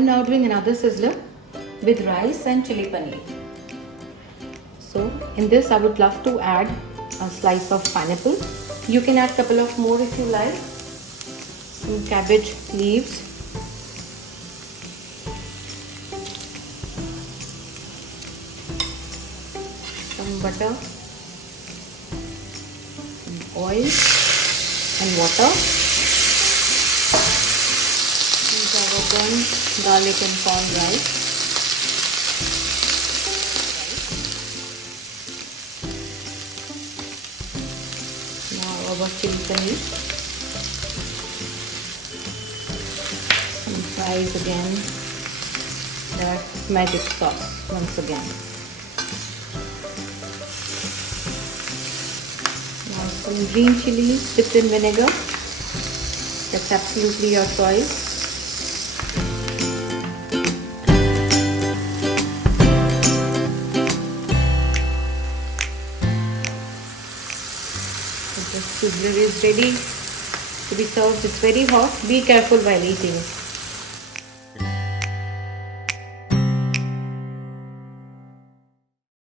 am now doing another sizzler with rice and chili paneer. So in this I would love to add a slice of pineapple. You can add a couple of more if you like. Some cabbage leaves. Some butter. Some oil and water. These are our burnt garlic and corn rice. Now our chili paneer. Some fries again. That magic sauce once again. Now some green chilies dipped in vinegar. That's absolutely your choice. The sizzler is ready to be served. It's very hot. Be careful while eating.